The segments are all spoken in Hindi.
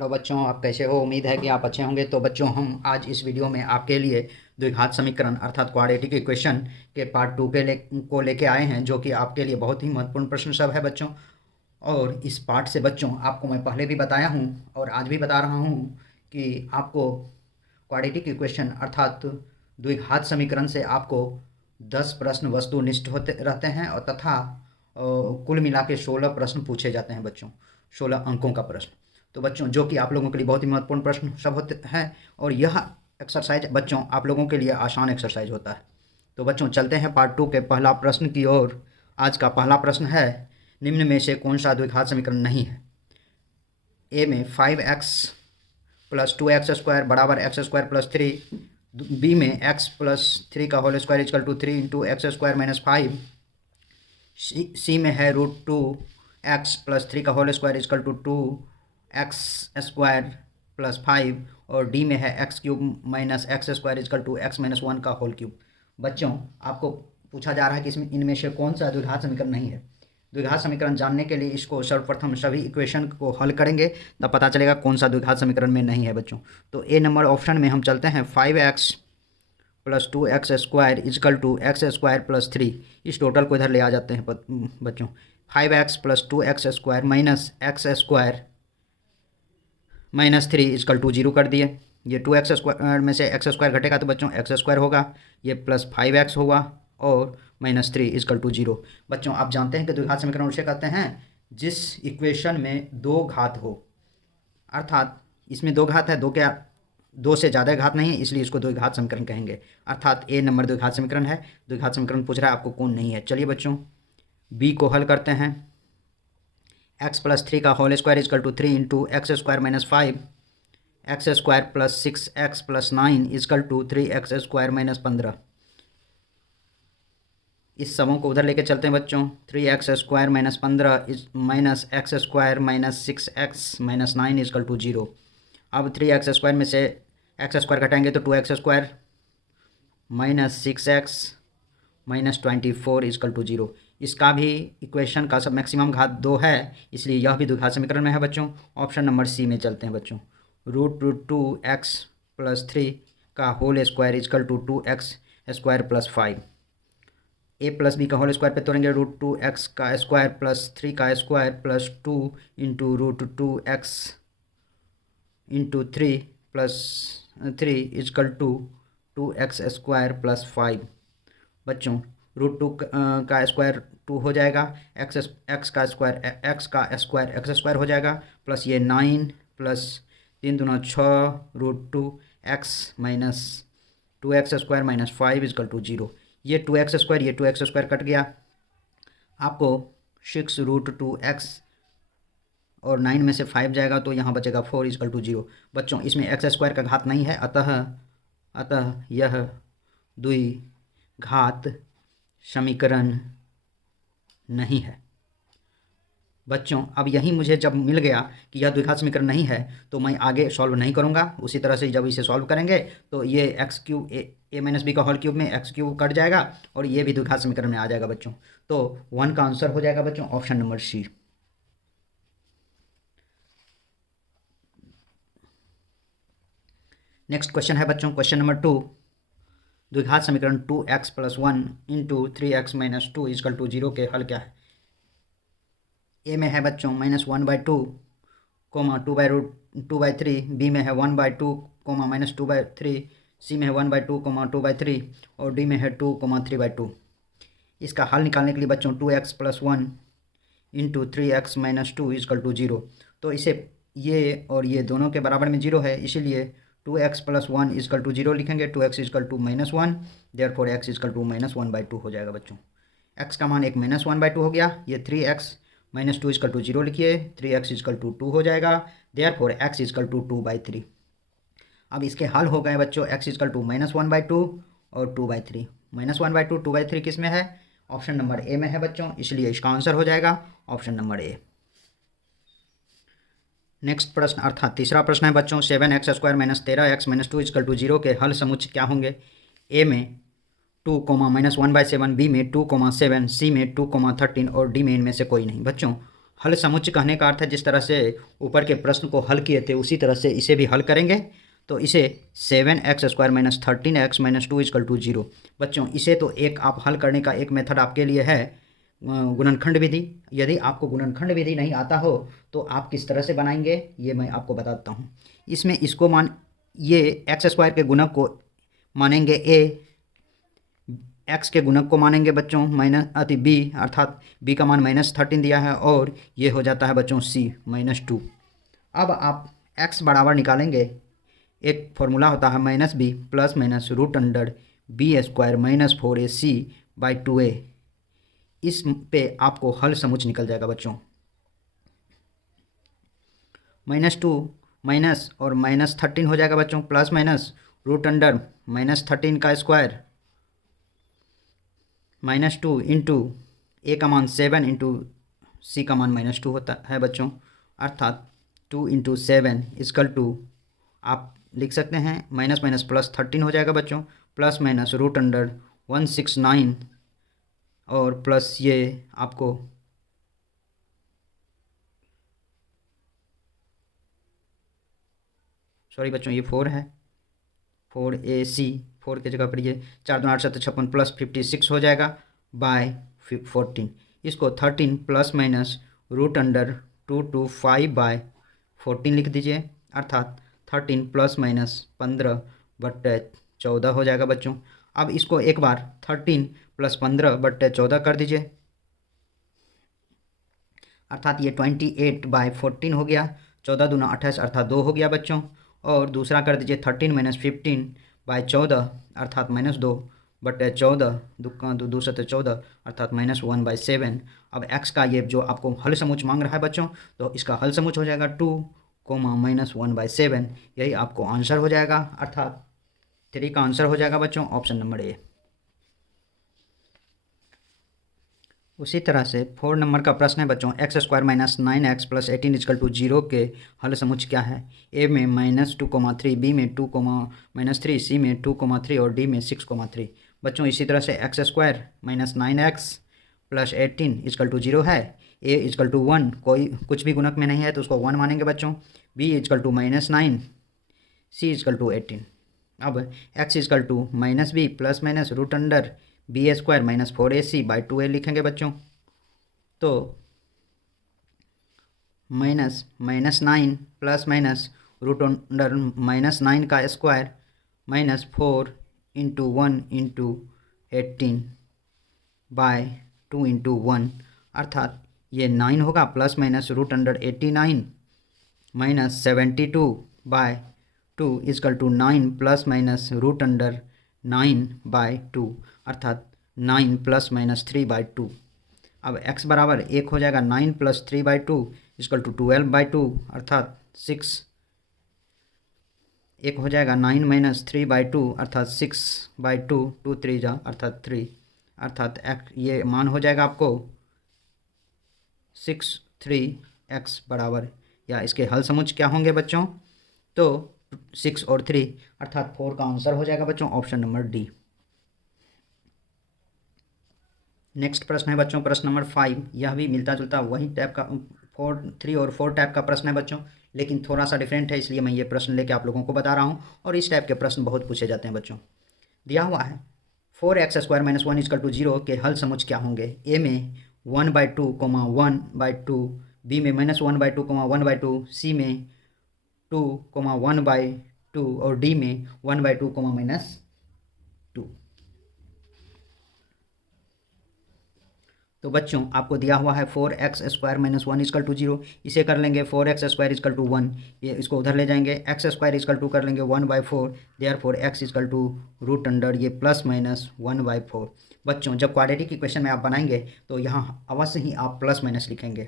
हेलो बच्चों, आप कैसे हो? उम्मीद है कि आप अच्छे होंगे। तो बच्चों, हम आज इस वीडियो में आपके लिए द्विघात समीकरण अर्थात क्वाड्रेटिक इक्वेशन के पार्ट 2 को लेके आए हैं, जो कि आपके लिए बहुत ही महत्वपूर्ण प्रश्न सब है बच्चों। और इस पार्ट से बच्चों आपको मैं पहले भी बताया हूँ और आज भी बता रहा हूँ कि आपको क्वाड्रेटिक इक्वेशन अर्थात द्विघात समीकरण से आपको 10 प्रश्न वस्तुनिष्ठ होते रहते हैं और तथा कुल मिला के 16 प्रश्न पूछे जाते हैं बच्चों, 16 अंकों का प्रश्न। तो बच्चों, जो कि आप लोगों के लिए बहुत ही महत्वपूर्ण प्रश्न सब होते हैं और यह एक्सरसाइज बच्चों आप लोगों के लिए आसान एक्सरसाइज होता है। तो बच्चों, चलते हैं पार्ट 2 के पहला प्रश्न की ओर। आज का पहला प्रश्न है, निम्न में से कौन सा द्विघात समीकरण नहीं है? ए में 5x प्लस 2x² बराबर x² + 3, बी में x + 3 का whole square equal to 3 × x² - 5, C में है √2x + 3 का whole square equal to 2x² + 5 और डी में है x³ - x² equal to x - 1 का होल क्यूब। बच्चों, आपको पूछा जा रहा है कि इसमें इनमें से कौन सा द्विघात समीकरण नहीं है। द्विघात समीकरण जानने के लिए इसको सर्वप्रथम सभी इक्वेशन को हल करेंगे, तब पता चलेगा कौन सा द्विघात समीकरण में नहीं है बच्चों। तो ए नंबर ऑप्शन में हम चलते हैं, 5x + 2x² equal to x² + 3। इस टोटल को इधर ले आ जाते हैं बच्चों। 5x + 2x² minus x² - 3 equal to 0 कर दिए। ये 2x² में से x² घटेगा तो बच्चों x² होगा, ये प्लस 5x होगा और -3 इक्वल टू 0। बच्चों, आप जानते हैं कि द्विघात समीकरण उसे कहते हैं जिस इक्वेशन में दो घात हो, अर्थात इसमें दो घात है, दो से ज़्यादा घात नहीं है, इसलिए इसको द्विघात समीकरण कहेंगे। अर्थात ए नंबर द्विघात समीकरण है। द्विघात समीकरण पूछ रहा है आपको कौन नहीं है। चलिए बच्चों, बी को हल करते हैं। x + 3 का whole square equal to 3 × x² - 5, x² + 6x + 9 equal to 3x² - 15। इस समों को उधर लेके चलते हैं बच्चों। 3x² - 15 minus x² - 6x - 9 equal to 0। अब 3x² में से x² घटाएंगे तो 2x² - 6x - 24 इक्वल टू 0। इसका भी इक्वेशन का सब मैक्सिमम घात 2 है, इसलिए यह भी द्विघात समीकरण में है बच्चों। ऑप्शन नंबर सी में चलते हैं बच्चों। √2x + 3 का whole square equal to 2x² + 5। a + b का होल स्क्वायर पे तोड़ेंगे, √2x का स्क्वायर + 3 का square plus 2 × √2x × 3 + 3 equal to 2x² + 5। बच्चों, √2 का स्क्वायर 2 हो जाएगा, x का स्क्वायर x² हो जाएगा, प्लस ये 9 प्लस 3 दूना 6 √2x - 2x² - 5 इक्वल टू 0। ये 2x² कट गया, आपको 6 √2x और 9 में से 5 जाएगा तो यहाँ बचेगा 4 इक्वल टू 0। बच्चों, इसमें x² का घात नहीं है, अतः यह द्विघात समीकरण नहीं है। बच्चों, अब यही मुझे जब मिल गया कि यह द्विघात समीकरण नहीं है तो मैं आगे सॉल्व नहीं करूँगा। उसी तरह से जब इसे सॉल्व करेंगे तो ये x³ a - b का होल क्यूब में x³ कट जाएगा और ये भी द्विघात समीकरण में आ जाएगा बच्चों। तो 1 का आंसर हो जाएगा बच्चों option number C. Next question है बच्चों, क्वेश्चन नंबर 2। द्विघात समीकरण 2x + 1 × 3x - 2 इक्वल टू 0 के हल क्या है? ए में है बच्चों -1/2, 2/3, बी में है 1/2, -2/3, सी में है 1/2, 2/3 और डी में है 2, 3/2। इसका हल निकालने के लिए बच्चों 2x + 1 × 3x - 2 इक्वल टू 0। तो इसे ये और ये दोनों के बराबर में 0 है, इसीलिए 2x + 1 इक्वल टू 0 लिखेंगे। 2x equal to -1, therefore x equal to -1/2 हो जाएगा बच्चों। x का मान एक -1/2 हो गया। ये 3x - 2 इक्वल टू 0 लिखिए, 3x इक्वल टू 2 हो जाएगा, देयरफॉर x इक्वल टू 2/3। अब इसके हल हो गए बच्चों, x इक्वल टू -1/2 और 2/3। -1/2, 2/3 किस में है? ऑप्शन नंबर ए में है बच्चों, इसलिए इसका आंसर हो जाएगा ऑप्शन नंबर ए। नेक्स्ट प्रश्न अर्थात तीसरा प्रश्न है बच्चों, 7x² - 13x - 2 इक्वल टू 0 के हल समुच्चय क्या होंगे? ए में 2, -1/7, बी में 2, 7, सी में 2, 13 और डी में इनमें से कोई नहीं। बच्चों, हल समुच्चय कहने का अर्थ है जिस तरह से ऊपर के प्रश्न को हल किए थे उसी तरह से इसे भी हल करेंगे। तो इसे 7x² - 13x - 2 = 0। बच्चों इसे तो एक आप हल करने का एक मेथड आपके लिए है गुणनखंड विधि। यदि आपको गुणनखंड विधि नहीं आता हो तो आप किस तरह से बनाएंगे ये मैं आपको बताता हूँ। इसमें इसको ये x² के गुणक को मानेंगे a, x के गुणक को मानेंगे बच्चों b, अर्थात b का मान -13 दिया है और ये हो जाता है बच्चों c -2। अब आप x बराबर निकालेंगे, एक फॉर्मूला होता है -b + (√b² - 4ac/2a)। इस पे आपको हल समुच्चय निकल जाएगा बच्चों। -2 माइनस और -13 हो जाएगा बच्चों, प्लस माइनस √(-13) का स्क्वायर -2 इंटू a का मान 7 इंटू c का मान -2 होता है बच्चों, अर्थात 2 × 7 = आप लिख सकते हैं माइनस माइनस प्लस 13 हो जाएगा बच्चों, प्लस माइनस √169 और प्लस ये आपको सॉरी बच्चों ये 4 है, 4ac, 4 की जगह पर ये 4 2 8 7 56 प्लस 56 हो जाएगा बाय 14। इसको 13 प्लस माइनस √225/14 लिख दीजिए, अर्थात 13 प्लस माइनस 15/14 हो जाएगा बच्चों। अब इसको एक बार 13 प्लस 15/14 कर दीजिए, अर्थात ये 28/14 हो गया। 14 दूना 28 अर्थात 2 हो गया बच्चों। और दूसरा कर दीजिए 13 - 15/14 अर्थात -2/14, 2 7 14 अर्थात -1/7। अब x का ये जो आपको हल समुच्चय मांग रहा है बच्चों, तो इसका हल समुच्चय हो जाएगा 2, -1/7। यही आपको आंसर हो जाएगा, अर्थात 3 का आंसर हो जाएगा बच्चों ऑप्शन नंबर ए। उसी तरह से 4 नंबर का प्रश्न है बच्चों, x² - 9x + 18 = 0 के हल समुच्चय क्या है। ए में -2,3, बी में 2,-3, सी में 2,3 और डी में 6,3। बच्चों इसी तरह से x² - 9x + 18 = 0 है। a = 1, कोई कुछ भी गुणक में नहीं है तो उसको 1 मानेंगे बच्चों। b = -9, c = 18। अब x = -b plus minus √(b² - 4ac/2a) लिखेंगे बच्चों। तो -9 प्लस माइनस √(-9 का स्क्वायर -4 × 1 × 18/2 × 1, अर्थात ये 9 होगा, प्लस माइनस √(89 - 72/2 = 9 प्लस माइनस √(9/2 अर्थात 9 प्लस माइनस 3/2। अब x बराबर 1 हो जाएगा, 9 + 3/2 = 12/2 अर्थात 6। 1 हो जाएगा 9 - 3/2 अर्थात 6/2, 2 3 जा अर्थात 3, अर्थात ये मान हो जाएगा आपको 6×3x बराबर, या इसके हल समुच्चय क्या होंगे बच्चों, तो 6 और 3 अर्थात 4 का आंसर हो जाएगा बच्चों ऑप्शन नंबर डी। नेक्स्ट प्रश्न है बच्चों प्रश्न नंबर 5। यह भी मिलता जुलता वही टाइप का 3 और 4 टाइप का प्रश्न है बच्चों, लेकिन थोड़ा सा डिफरेंट है, इसलिए मैं ये प्रश्न लेके आप लोगों को बता रहा हूँ। और इस टाइप के प्रश्न बहुत पूछे जाते हैं बच्चों। दिया हुआ है 4x² - 1 = 0 के हल समुच्चय क्या होंगे। ए में 1/2, 1/2, बी में -1/2, 1/2, सी में 2, 1/2 और डी में 1/2, -2। तो बच्चों आपको दिया हुआ है 4x² - 1 = 0, इसे कर लेंगे 4x² = 1, ये इसको उधर ले जाएंगे, x² = कर लेंगे 1/4, देयरफॉर x = ये प्लस माइनस 1/4। बच्चों जब क्वाड्रेटिक इक्वेशन में आप बनाएंगे तो यहाँ अवश्य ही आप प्लस माइनस लिखेंगे,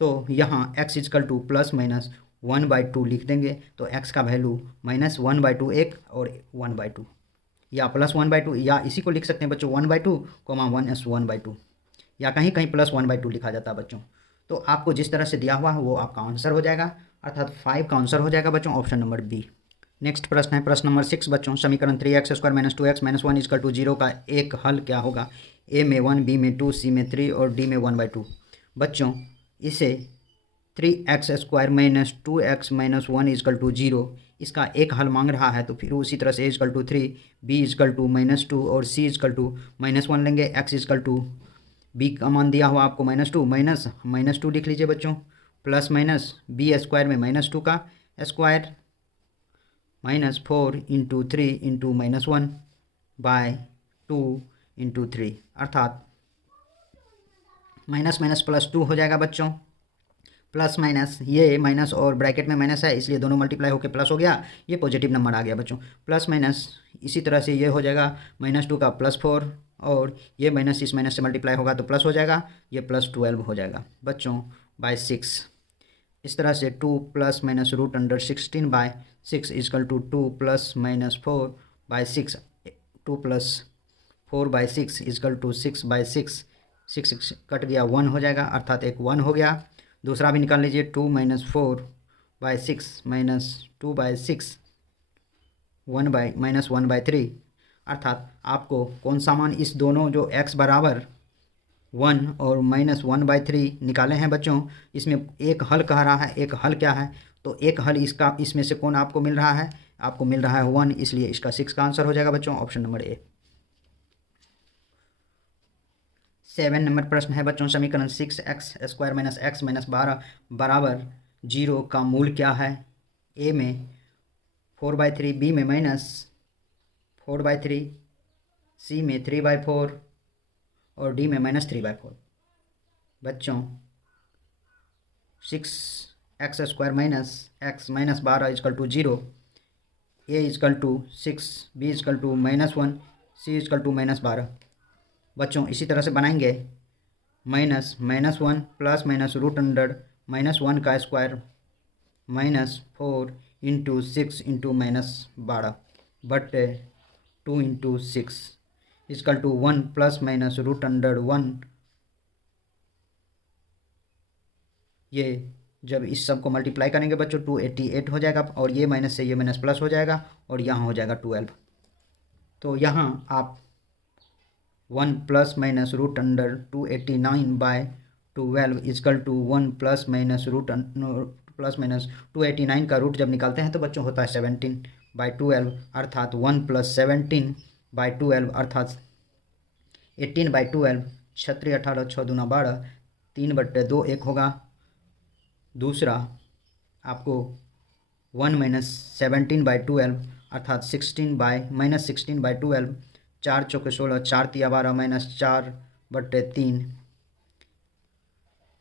तो यहाँ x = प्लस माइनस 1/2 लिख देंगे, तो x का वैल्यू -1/2 एक और 1/2, या +1/2, या इसी को लिख सकते हैं बच्चों 1/2, 1/2, या कहीं कहीं +1/2 लिखा जाता है बच्चों। तो आपको जिस तरह से दिया हुआ है वो आपका आंसर हो जाएगा, अर्थात 5 का आंसर हो जाएगा बच्चों ऑप्शन नंबर बी। नेक्स्ट प्रश्न है प्रश्न नंबर 6 बच्चों, समीकरण 3x² - 2x - 1 = 0 का एक हल क्या होगा। ए में 1, बी में 2, सी में 3 और डी में 1/2। बच्चों इसे 3x² minus 2x minus 1 is equal to 0, इसका एक हल मांग रहा है, तो फिर उसी तरह से a is equal to 3, b is equal to -2 और c इजकल टू -1 लेंगे। x इजकल टू b का मान दिया हुआ आपको -2, -2 लिख लीजिए बच्चों, प्लस माइनस b स्क्वायर में -2 का square -4 into 3 into -1 by 2 into 3, अर्थात माइनस माइनस प्लस 2 हो जाएगा बच्चों। प्लस माइनस, ये माइनस और ब्रैकेट में माइनस है इसलिए दोनों मल्टीप्लाई होकर प्लस हो गया, ये पॉजिटिव नंबर आ गया बच्चों। प्लस माइनस इसी तरह से ये हो जाएगा -2 का +4 और ये माइनस इस माइनस से मल्टीप्लाई होगा तो प्लस हो जाएगा, ये +12 हो जाएगा बच्चों बाय 6। इस तरह से 2 + -√16 by 6 is equal to 2 + -4 by 6, 2 + 4 by 6 is equal to 6 by 6, 6 cut गया 1 हो जाएगा, अर्थात एक 1 हो गया। दूसरा भी निकाल लीजिए, 2 - 4 बाय 6 -2 बाय 6 -1 बाय 3, अर्थात आपको कौन सा मान, इस दोनों जो x बराबर 1 और -1 बाय 3 निकाले हैं बच्चों, इसमें एक हल कह रहा है, एक हल क्या है, तो एक हल इसका, इसमें से कौन आपको मिल रहा है, आपको मिल रहा है 1, इसलिए इसका 6 का आंसर हो जाएगा बच्चों ऑप्शन नंबर ए। 7 नंबर प्रश्न है बच्चों, समीकरण 6x² - x - 12 बराबर 0 का मूल क्या है। ए में 4/3, बी में -4/3, सी में 3/4 और डी में -3/4। बच्चों 6x² - x - 12 is equal to 0, A is equal to 6, B is equal to -1, C is equal to -12। बच्चों इसी तरह से बनाएंगे, -1 प्लस -√1 का स्क्वायर -4 इंटू 6 इंटू -12 बटे 2 इंटू 6 इजकल टू 1 प्लस -√1। ये जब इस सब को मल्टीप्लाई करेंगे बच्चों 288 हो जाएगा, और ये माइनस से ये माइनस प्लस हो जाएगा और यहाँ हो जाएगा 12। तो यहाँ आप 1 plus -√289 by 12 is equal to 1 plus -289 का रूट जब निकालते हैं तो बच्चों होता है 17/12, अर्थात 1 + 17/12 अर्थात 18/12, 36 18 6 दूना 12, 3/2 1 होगा। दूसरा आपको 1 - 17/12 अर्थात -16/12, 4 चौके 16, 4 तिया 12 -4/3।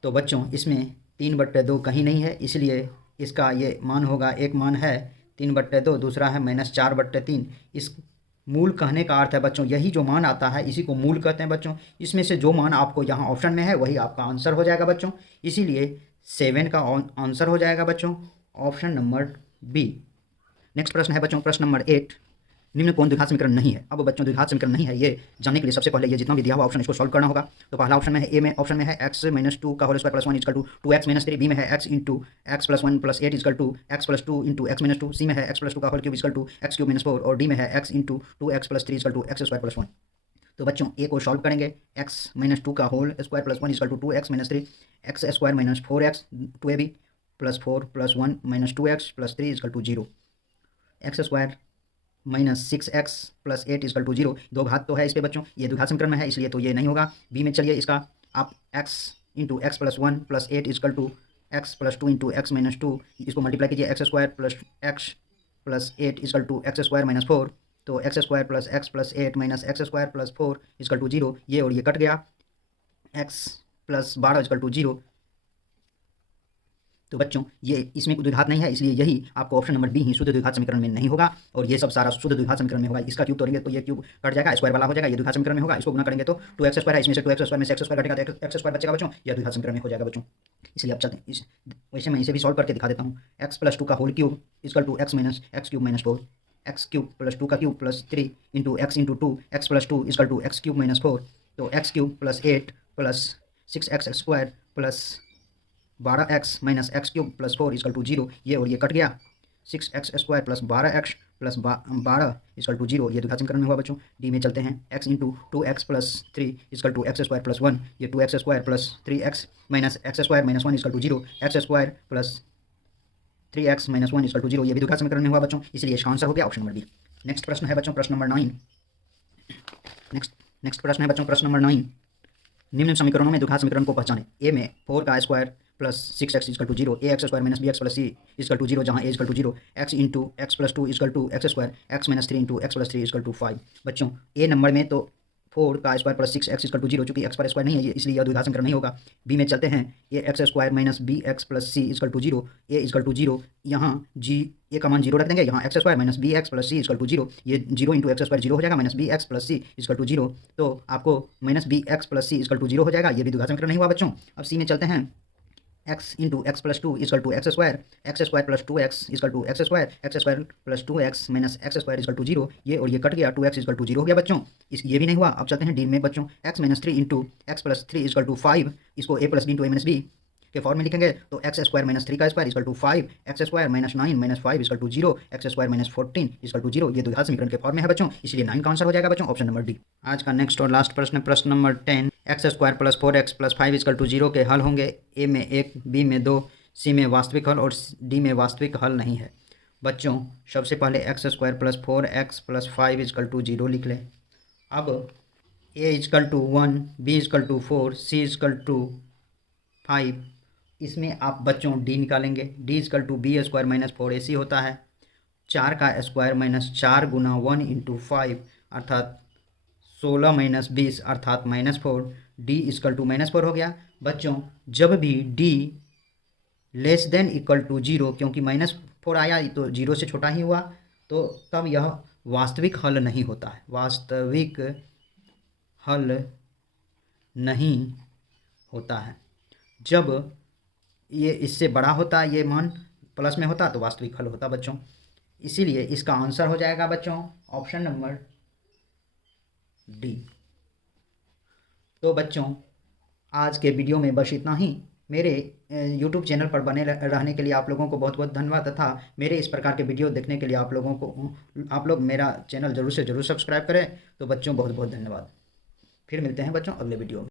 तो बच्चों इसमें 3/2 कहीं नहीं है, इसलिए इसका ये मान होगा, एक मान है 3/2, दूसरा है -4/3। इस मूल कहने का अर्थ है बच्चों, यही जो मान आता है इसी को मूल कहते हैं बच्चों। इसमें से जो मान आपको यहाँ ऑप्शन में है वही आपका आंसर हो जाएगा बच्चों, इसीलिए 7 का आंसर हो जाएगा बच्चों ऑप्शन नंबर बी। नेक्स्ट प्रश्न है बच्चों, प्रश्न नंबर 8, निम्न कौन द्विघात समीकरण नहीं है। अब बच्चों द्विघात समीकरण नहीं है, ये जानने के लिए सबसे पहले ये जितना भी दिया हुआ ऑप्शन इसको सॉल्व करना होगा। तो पहला ऑप्शन में है, ए में ऑप्शन में है x - 2 का whole square + 1 is equal to 2x - 3, B में है x into x + 1 + 8 is equal to x + 2 into x - 2, C में है x + 2 का whole cube is equal to x³ - 4 और डी में है x into 2x + 3 is equal to x² + 1। तो बच्चों ए को सॉल्व करेंगे, x - 2 का whole square + 1 is equal to 2x - 3, x² - 4x 2ab + 4 + 1 - 2x + 3 is equal to 0, x² -6x + 8 is equal to 0। दो घात तो है इस पे बच्चों, ये द्विघात समीकरण में है इसलिए तो ये नहीं होगा। बी में चलिए इसका आप x into x + 1 + 8 is equal to x + 2 into x - 2, इसको मल्टीप्लाई कीजिए, x² + x + 8 is equal to x² - 4, तो x² + x + 8 - x² + 4 is equal to 0, ये और ये कट गया, x + 12 इजकल टू 0। तो बच्चों ये इसमें कोई द्विघात नहीं है, इसलिए यही आपको ऑप्शन नंबर बी ही शुद्ध द्विघात समीकरण में नहीं होगा, और ये सब सारा शुद्ध द्विघात समीकरण में होगा। इसका क्यूब तोड़ेंगे तो ये क्यूब कट जाएगा, स्क्वायर वाला हो जाएगा, ये द्विघात समीकरण में होगा। इसको गुना करेंगे तो 2x² है, इसमें से 2x² में से x² घटेगा तो x² बचेगा बच्चों, यह द्विघात समीकरण में हो जाएगा बच्चों। इसलिए अब चलते हैं इस, वैसे मैं इसे भी सॉल्व करके दिखा देता हूँ। x + 2 का whole cube is equal to x - x³ - 4, x³ + 2 का cube + 3 into x into 2, x + 2 is equal to x³ - 4, तो x³ + 8 + 6x² + 12x - x³ + 4 is equal to 0, ये और ये कट गया, 6x² + 12x plus 12 equal to 0, ये द्विघात समीकरण में हुआ बच्चों। डी में चलते हैं, x into 2x plus 3 equal to x square plus 1, ये 2x square plus 3x minus x square minus 1 equal to 0, x square plus 3x minus 1 equal to 0, ये भी द्विघात समीकरण में हुआ बच्चों, इसलिए इसका आंसर हो गया ऑप्शन नंबर बी। नेक्स्ट प्रश्न है बच्चों प्रश्न नंबर 9। नेक्स्ट प्रश्न है बच्चों प्रश्न नंबर 9। निम्न समीकरणों में द्विघात समीकरण को पहचानें। ए में 4 का square plus 6x equal to 0, A X square minus B x plus C equal to 0, जहाँ A equal to 0, X into x plus 2 equal to x square, X minus 3 into x plus 3 equal to 5। बच्चों ए नंबर में तो 4 का square plus 6x equal to 0, चूंकि एक्स पर स्क्वायर नहीं है इसलिए यह द्विघात समीकरण नहीं होगा। बी में चलते हैं, A X square minus B x plus C equal to 0, A equal to 0, यहाँ जी ए का मान 0 रख देंगे, यहाँ x square minus B x plus C equal to 0, ये 0 इंटू एक्स स्क्वायर 0 हो जाएगा, minus B x plus C equal to 0, तो आपको minus B x plus C equal to 0 हो जाएगा, ये भी द्विघात समीकरण नहीं हुआ बच्चों। अब सी में चलते हैं, x into x plus 2 equal to x square plus 2x equal to x square plus 2x minus x square equal to 0, ये और ये कट गया, 2x इक्वल टू 0 हो गया बच्चों, ये भी नहीं हुआ। अब चलते हैं डी में बच्चों, x minus 3 into x plus 3 equal to 5, इसको a plus B into a minus B के फॉर्म में लिखेंगे, तो एक्स स्क्वायर माइनस 3 का square equal to 5, x square minus 9 minus 5 equal to 0, x square minus 14 equal to 0, ये द्विघात समीकरण के फॉर्म में है बच्चों, इसलिए 9 का आंसर हो जाएगा बच्चों ऑप्शन नंबर डी। आज का नेक्स्ट और लास्ट प्रश्न प्रश्न नंबर 10। X square plus 4x plus 5 equal to 0 के हल होंगे। ए में 1, बी में 2, सी में वास्तविक हल और डी में वास्तविक हल नहीं है। बच्चों सबसे पहले X square plus 4x plus 5 equal to 0 लिख लें। अब A equal to 1, B equal to 4, C equal to 5, इसमें आप बच्चों डी निकालेंगे, D equal to B square minus 4ac होता है, 4 का स्क्वायर माइनस 4 गुना 1 इंटू 5 अर्थात 16 माइनस 20 अर्थात minus 4, D equal to minus 4 हो गया। बच्चों जब भी D less than equal to 0, क्योंकि माइनस 4 आया तो 0 से छोटा ही हुआ, तो तब यह वास्तविक हल नहीं होता है, वास्तविक हल नहीं होता है। जब ये इससे बड़ा होता, ये मान प्लस में होता तो वास्तविक हल होता बच्चों, इसीलिए इसका आंसर हो जाएगा बच्चों ऑप्शन नंबर डी। तो बच्चों आज के वीडियो में बस इतना ही। मेरे YouTube चैनल पर बने रहने के लिए आप लोगों को बहुत बहुत धन्यवाद, तथा मेरे इस प्रकार के वीडियो देखने के लिए आप लोग मेरा चैनल ज़रूर से ज़रूर सब्सक्राइब करें। तो बच्चों बहुत बहुत धन्यवाद, फिर मिलते हैं बच्चों अगले वीडियो में।